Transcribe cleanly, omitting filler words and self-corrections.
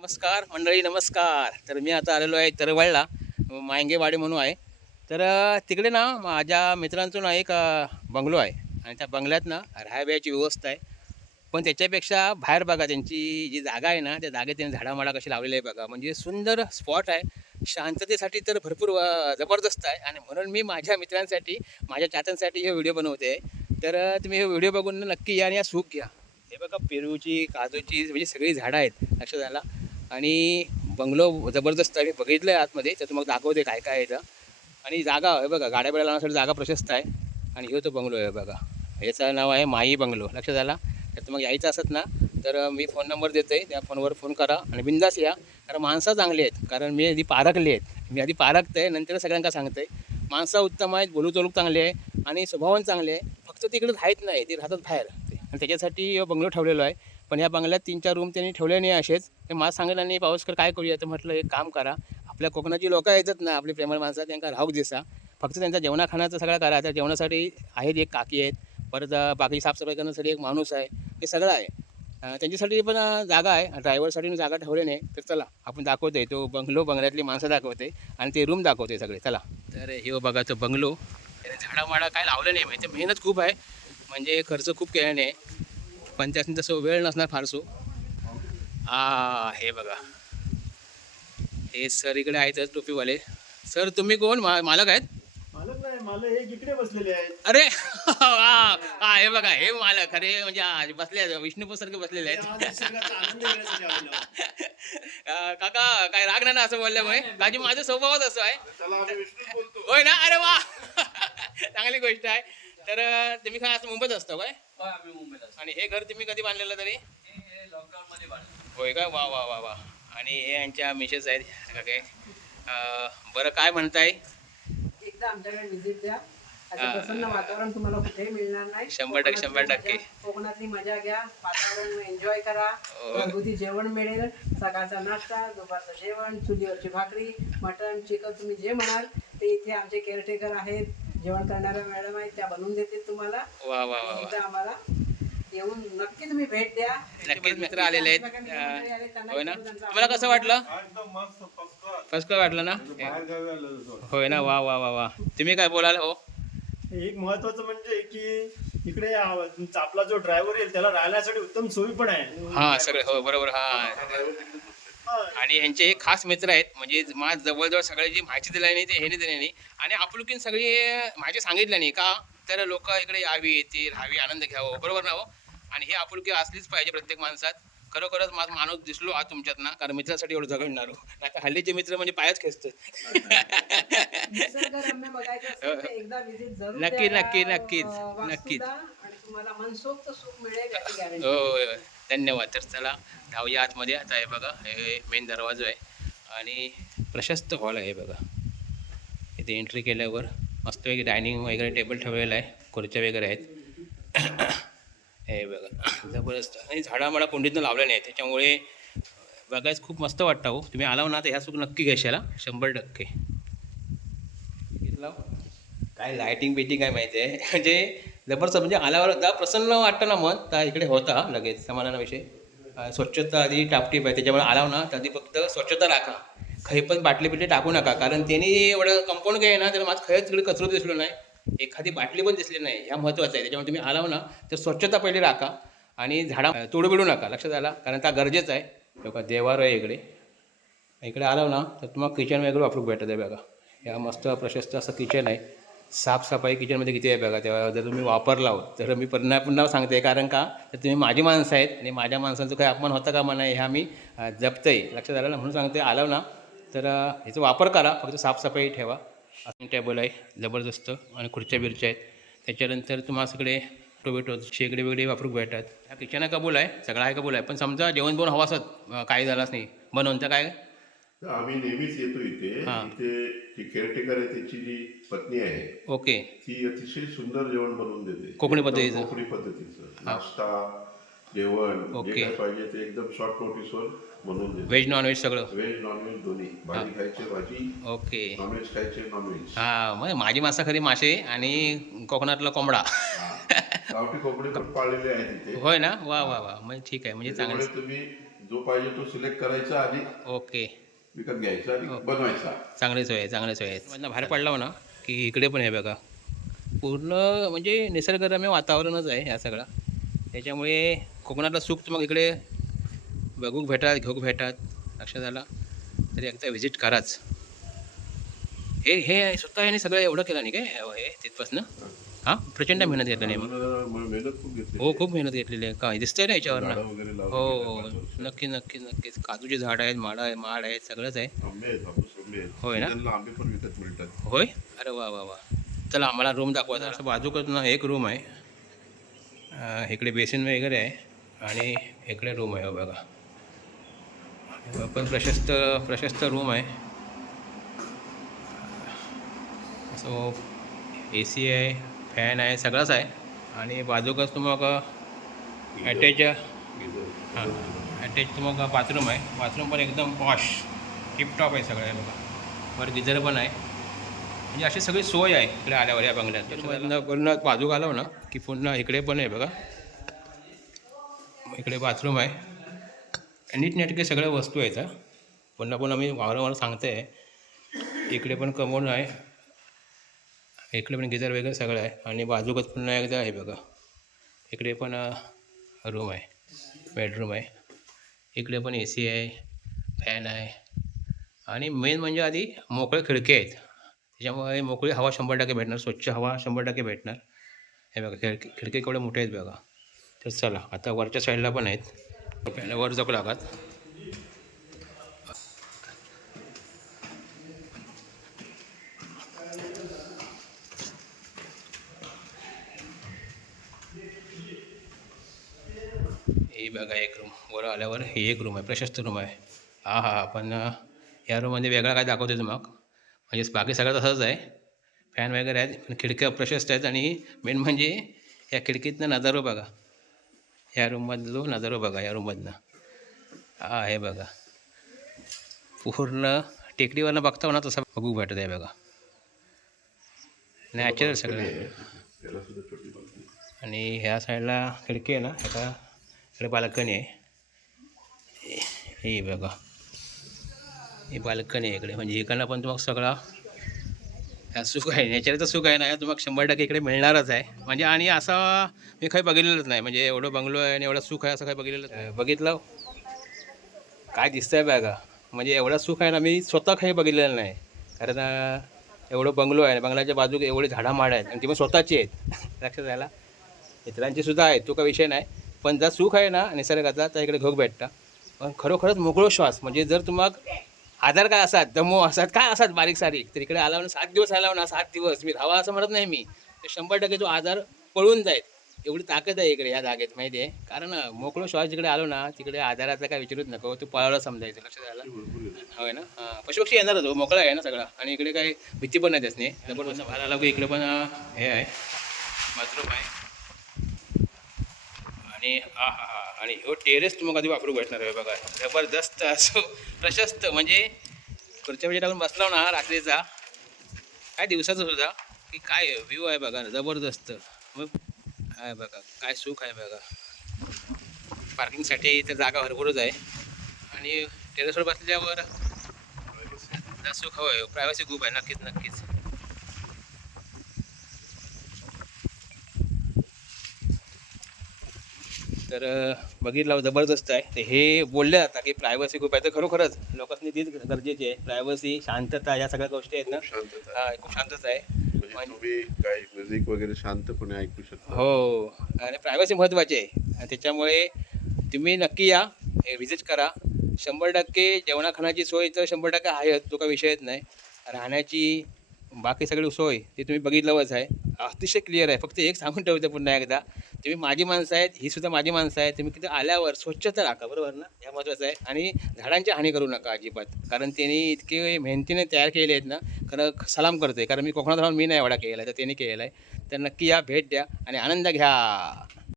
नमस्कार मंडळी, नमस्कार. तर मी आता आलेलो आहे तरवळला, मांगेवाडी म्हणून आहे. तर तिकडे ना माझ्या मित्रांचं ना एक बंगलो आहे आणि त्या बंगल्यात ना राहायची व्यवस्था आहे. पण त्याच्यापेक्षा बाहेर बघा त्यांची जी जागा आहे ना, त्या जागेत त्यांनी झाडामाडा कशी लावलेली आहे बघा. म्हणजे सुंदर स्पॉट आहे. शांततेसाठी तर भरपूर जबरदस्त आहे आणि म्हणून मी माझ्या मित्रांसाठी, माझ्या चाहत्यांसाठी हे व्हिडिओ बनवते आहे. तर तुम्ही हे व्हिडिओ बघून ना नक्की या आणि या सुख घ्या. हे बघा पेरूची, काजूची म्हणजे सगळी झाडं आहेत लक्षात आलं. आणि बंगलो जबरदस्त आहे. बघितलं आहे आतमध्ये, तर तुम्हाला दाखवते काय काय आहे इथं. आणि जागा आहे बघा, गाड्या बिड्या लावण्यासाठी जागा प्रशस्त आहे. आणि ह्यो तो बंगलो आहे बघा. याचं नाव आहे माई बंगलो, लक्षात आला. तर तुम्हाला यायचं असत ना, तर मी फोन नंबर देतो आहे, त्या फोनवर फोन करा आणि बिंदास या. कारण माणसं चांगली आहेत, कारण मी आधी पारखली आहेत. मी आधी पारखतं आहे, नंतर सगळ्यांना सांगतं आहे. माणसं उत्तम आहेत, बोलूचलूक चांगली आहे आणि स्वभावन चांगले आहे. फक्त तिकडे राहत नाही, ते राहतात बाहेर आणि त्याच्यासाठी बंगलो ठेवलेलो आहे. पण ह्या बंगल्यात 3-4 रूम त्यांनी ठेवले नाही असेच. ते मला सांगितलं नाही पावसकर काय करूया, तर म्हटलं एक काम करा, आपल्या कोकणाची लोकं येतात ना, आपली प्रेमळ माणसं, त्यांना राहूक दिसा. फक्त त्यांचा जेवणा खाण्याचं सगळं करा. त्या जेवणासाठी आहेत एक काकी आहेत, परत बाकी साफसफाई करण्यासाठी एक माणूस आहे, हे सगळं आहे. त्यांच्यासाठी पण जागा आहे. ड्रायव्हरसाठी जागा ठेवली नाही. तर चला आपण दाखवतोय तो बंगलो, बंगल्यातली माणसं दाखवते आणि ते रूम दाखवते सगळे. चला तर हे बघा तो बंगलो. त्याने झाडामाडा काय लावलं नाही, माहिती मेहनत खूप आहे, म्हणजे खर्च खूप केला नाही. पण त्यातून तसं वेळ नसणार फारसो. हे बघा, हे सर इकडे आहेतच टोपीवाले. सर तुम्ही कोण, मालक आहेत? मालक नाही, मालक एक इकडे बसलेले आहेत. अरे हे बघा, हे मालक अरे म्हणजे बसले आहेत, विष्णुपूर सारखे बसलेले हे आहेत. आज निसर्गाचा आनंद घेण्यासाठी आलेलो आहोत. काका काय राग नाही ना असं बोलल्यामुळे, काजी माझा स्वभावच असं आहे. चला, आम्ही विष्णूच बोलतो. होय ना, अरे वा चांगली गोष्ट आहे. तर तुम्ही काय असं मुंबईत असतो काय? होय, आम्ही मुंबईत असतो. आणि हे घर तुम्ही कधी बांधलेलं तरी? हे लॉकडाऊन मध्ये बांधलं. होय का, वा वा वा वा. आणि हे यांच्या मिसेस आहेत का काय? बरं काय म्हणताय? एकदा आमच्याकडे व्हिजिट द्या. असं हा. प्रसन्न वातावरण तुम्हाला कुठेही मिळणार नाही. 100% कोकणातली कोकणातली मजा घ्या, वातावरण एन्जॉय करा. हो. घरगुती जेवण मिळेल, सकाळचा नाश्ता, दुपारचं जेवण, चुलीवरची भाकरी, मटण, चिकन, तुम्ही जे म्हणाल ते इथे आमचे केअरटेकर आहेत, जेवण करणाऱ्या मॅडम आहेत, त्या बनवून देतील तुम्हाला. वा वा वा वा. एकदा आम्हाला येऊन नक्की तुम्ही भेट द्या. नक्कीच मित्र आलेले आहेत. होय ना, तुम्हाला कसं वाटलं? एकदम मस्त, फर्स्ट क्लास. कसं काय वाटलं ना? बाहेर गावी आलो होतो. होय ना, वा वा वा वा. तुम्ही काय बोलाल हो? एक महत्वाचं म्हणजे की इकडे आपला जो ड्रायव्हर येईल त्याला राहण्यासाठी उत्तम सोयी पण आहे. हा सगळे हो बरोबर. हा हा. आणि यांचे हे खास मित्र आहेत, म्हणजे माझ जवळजवळ सगळ्याची माहिती दिली नाही, ते हे नाही दिली नाही आणि आपुलकीन सगळी माहिती सांगितलं नाही का, तर लोक इकडे यावी, येते राहावी, आनंद घ्यावं, बरोबर ना हो. आणि हे आपुलकी असलीच पाहिजे प्रत्येक माणसात. खरोखरच माझा माणूस दिसलो आज तुमच्यात ना, कारण मित्रासाठी एवढं झगडणारो. नाही तर हल्लीचे मित्र म्हणजे पायच खेचतात. निसर्गरम्य बघायचं असेल तर एकदा व्हिजिट जरूर नक्की, द्या. नक्की, नक्कीच, वास्तूला नक्कीच. आणि तुम्हाला मनसोक्त सुख मिळेल याची गॅरंटी. हो धन्यवाद. तर चला धावूया आतमध्ये. आता हे बघा, हे मेन दरवाजा आहे आणि प्रशस्त हॉल आहे बघा. इथे एंट्री केल्यावर मस्तपैकी डायनिंग वगैरे टेबल ठेवलेला आहे, खुर्च्या वगैरे आहेत. हे बघा जबरदस्त. आणि झाडामाडा कुंडीतनं लावले नाही, त्याच्यामुळे बघायच खूप मस्त वाटतं हो. तुम्ही आलाव ना तर ह्या सुख नक्की घेशाल 100%. घेतला काय लायटिंग बिटिंग काय माहिती आहे, म्हणजे जबरदस्त. म्हणजे आल्यावर एकदा प्रसन्न वाटतं ना मन, तर इकडे होता लगेच समाधानाविषयी. स्वच्छता आधी टापटीप आहे, त्याच्यामुळे आलाव ना तर आधी फक्त स्वच्छता राखा. खै पण बाटली बिटली टाकू नका, कारण त्यांनी एवढं कंपाऊंड काय ना, तर माझं खरंच तिकडे कचरो दिसलो नाही, एखादी बाटली पण दिसली नाही. ह्या महत्त्वाचं आहे. त्याच्यामुळे तुम्ही आलाव ना तर स्वच्छता पहिली राखा आणि झाडा तोडू बिडू नका, लक्षात आला, कारण त्या गरजेचं आहे. बघा देवार आहे इकडे. इकडे आलाव ना तर तुम्हाला किचन वगैरे वापरू भेटत आहे बघा. या मस्त प्रशस्त असं किचन आहे. साफसफाई किचनमध्ये किती आहे बघा. तेव्हा जर तुम्ही वापरला तर मी पुन्हा पुन्हा सांगते, कारण का तर तुम्ही माझी माणसं आहेत आणि माझ्या माणसांचं काही अपमान होता का म्हणा, ह्या मी जपतंय, लक्षात आलं ना, म्हणून सांगते. आलाव ना तर ह्याचा वापर करा, फक्त साफसफाई ठेवा. असं टेबल आहे जबरदस्त आणि खुर्च्या बिरच्या आहेत. त्याच्यानंतर तुम्हाला सगळे टोमॅटो शेगडे वेगळे वापरू भेटतात. ह्या किचन कबूल आहे, सगळं आहे कबूल आहे. पण समजा जेवण बनवून हवं असत, काही झालंच नाही बनवून, तर काय? तर आम्ही नेहमीच येतो इथे. हां. इथे जी केअरटेकर आहे त्याची जी पत्नी आहे ओके. ती अतिशय सुंदर जेवण बनवून देते. कोकणी एकदम पद्धतीचं? कोकणी पद्धतीचं नाश्ता, जेवण ओके. जे काय पाहिजे ते एकदम शॉर्ट नोटीसवर बनवून देते. व्हेज नॉनव्हेज सगळं? व्हेज नॉनव्हेज दोन्ही. भाजी खायचे भाजी, ओके. नॉनव्हेज खायचे नॉनव्हेज. हां, मग माझी मासा खरी मासे आणि कोकणातला कोंबडा. गावठी कोंबडी पण पाळलेले आहेत इथे. होय ना, वा वा वा. म्हणजे ठीक आहे, म्हणजे त्याच्यामुळे चांगलं. तुम्ही जो पाहिजे तो सिलेक्ट करायचा आणि ओके, विकत घ्यायचा आणि बनवायचा. चांगली सोय आहे, चांगली सोय आहे. मला बाहेर पडला म्हणा की इकडे पण आहे बघा, पूर्ण म्हणजे निसर्गरम्य वातावरणच आहे ह्या सगळा. त्याच्यामुळे कोकणातलं सुख तुम्हाला इकडे बघूक भेटात, घेऊक भेटात. लक्षात आला तरी एकदा व्हिजिट कराच. हे स्वतः याने सगळं एवढं केलं नाही काय हे तिथपासनं? हां, प्रचंड मेहनत घेतली नाही मग. मेहनत खूप घेतली. हो, खूप मेहनत घेतलेली आहे. काय दिसतंय ना याच्यावर ना? झाडं वगैरे लावली हो गेल्या हो, 5 वर्षात. नक्कीच. काजूची झाड आहेत, माड आहेत, सगळंच आहे. आंबे आहेत, हापूस आंबे आहेत. होय ना? त्यांना आंबे पण विकत मिळतात. होय, अरे वा वा वा. चला आम्हाला रूम दाखवा. असं बाजूकडं ना एक रूम आहे, इकडे बेसिन वगैरे आहे आणि इकडे रूम आहे. हो बघा, पण प्रशस्त रूम आहे. सो AC आहे, फॅन आहे, सगळंच आहे. आणि बाजूकच तुम्हाला अटॅच हां अटॅच तुम्हाला बाथरूम आहे. बाथरूम पण एकदम पॉश टिपटॉप आहे सगळं आहे बघा. वर गिझर पण आहे. म्हणजे अशी सगळी सोय आहे इकडे आल्यावर या बंगल्यात. पूर्ण बाजू आलो ना की पुन्हा इकडे पण आहे बघा, इकडे बाथरूम आहे. नीटनेटके सगळ्या वस्तू आहेत. पुन्हा मी वारंवार सांगते आहे. इकडे पण कमोड आहे, इकडे पण गिझर वगैरे सगळं आहे. आणि बाजूकच पुन्हा एकदा आहे बघा, इकडे पण रूम आहे, बेडरूम आहे. इकडे पण AC आहे, फॅन आहे. आणि मेन म्हणजे आधी मोकळे खिडकी आहेत, त्याच्यामुळे मोकळी हवा 100% भेटणार, स्वच्छ हवा 100% भेटणार. हे बघा खिडकी केवढे मोठे आहेत बघा. तर चला आता वरच्या साईडला पण आहेत, आपल्याला वर जाऊ लागत. ही बघा एक रूम, वर आल्यावर ही एक रूम आहे, प्रशस्त रूम आहे. हा पण या रूममध्ये वेगळा काय दाखवते तुम्हाला, म्हणजे बाकी सगळं तसंच आहे. फॅन वगैरे आहेत, पण खिडक्या प्रशस्त आहेत. आणि मेन म्हणजे या खिडकीतनं नजारो बघा, ह्या रूममधलो नजारो बघा, या रूममधनं हे बघा, पूर्ण टेकडीवरनं बघता ना तसं बघू भेटत आहे बघा. नॅचरल सगळं. त्याला सुद्धा छोटी बाल्कनी. आणि ह्या साईडला खिडकी आहे ना, ह्याला इकडे बाल्कनी आहे. ही बघा, ही बाल्कनी आहे इकडे. म्हणजे इकडनं पण तुम्हाला सगळा ह्या सुख आहे, नेचरचं सुख आहे ना, तुम्हाला 100% इकडे मिळणारच आहे. म्हणजे आणि असं मी काही बघितलेलंच नाही, म्हणजे एवढं बंगलो आहे आणि एवढं सुख आहे असं काही बघितलेलं नाही. बघितलं काय दिसतंय बघा, म्हणजे एवढं सुख आहे ना, मी स्वतः काही बघितलेलं नाही. कारण एवढं बंगलो आहे, बंगल्याच्या बाजूला एवढे झाडं माड आहेत आणि ती पण स्वतःची आहेत. लक्षात आला, इतरांची सुद्धा आहेत, तो काही विषय नाही. पण जर सुख आहे ना निसर्गाचा तर इकडे घेऊक भेटता. पण खरोखरच मोकळो श्वास. म्हणजे जर तुम्हाला आजार काय असतात, दमो असतात, काय असतात बारीक सारीक, तर इकडे आला ना 7 दिवस आला ना, 7 दिवस मी राहावा असं म्हणत नाही मी, तर 100% तो आजार पळून जाईल. एवढी ताकद आहे इकडे या जागेत, माहिती आहे. कारण मोकळो श्वास जिकडे आलो ना तिकडे आजाराचा काय विचारूच नको, तू पळायला समजायचं. लक्षात आलं होय ना. पशुपक्षी येणारच हो, मोकळा आहे ना सगळा. आणि इकडे काही भीती पण नाही त्यासने. जबरदस्त बाहेर आला की इकडे पण हे आहे, बाथरूम आहे. आणि आणि हो टेरेस तुम्हाला कधी वापरू भेटणार आहे बघा, जबरदस्त असो प्रशस्त. म्हणजे खुर्च्या म्हणजे टाकून बसला ना रात्रीचा, काय दिवसाचं सुद्धा, की काय व्ह्यू आहे बघा, जबरदस्त. मग आहे बघा काय सुख आहे बघा. पार्किंगसाठी इथं जागा भरपूरच आहे. आणि टेरेसवर बसल्यावर सुख हवं, प्रायव्हसी खूप आहे. नक्कीच. तर बघितलं जबरदस्त आहे. तर हे बोलले जातात की प्रायव्हसी खूप आहे, तर खरोखरच लोकांनी तीच गरजेची आहे. प्रायव्हसी, शांतता, या सगळ्या गोष्टी आहेत ना, खूप शांतता आहे. म्हणजे तुम्ही काय म्युझिक वगैरे शांतपणे ऐकू शकता. हो, आणि प्रायव्हसी महत्त्वाची आहे. आणि त्याच्यामुळे तुम्ही नक्की या, व्हिजिट करा. 100% जेवणाखाण्याची सोय तर 100% आहेच, तो काही विषयच नाही. राहण्याची बाकी सगळी सोय ती तुम्ही बघितलंच आहे, अतिशय क्लिअर आहे. फक्त एक सांगून ठेवते पुन्हा एकदा, तुम्ही माझी माणसं आहेत, ही सुद्धा माझी माणसं आहेत. तुम्ही तिथे आल्यावर स्वच्छता राखा, बरोबर ना, हे महत्त्वाचं आहे. आणि झाडांची हानी करू नका अजिबात, कारण त्यांनी इतके मेहनतीने तयार केले आहेत ना, खरं सलाम करते. कारण मी कोकणात राहून मी नाही एवढा केलेला आहे, तर त्यांनी केलेला आहे. तर नक्की या, भेट द्या आणि आनंद घ्या.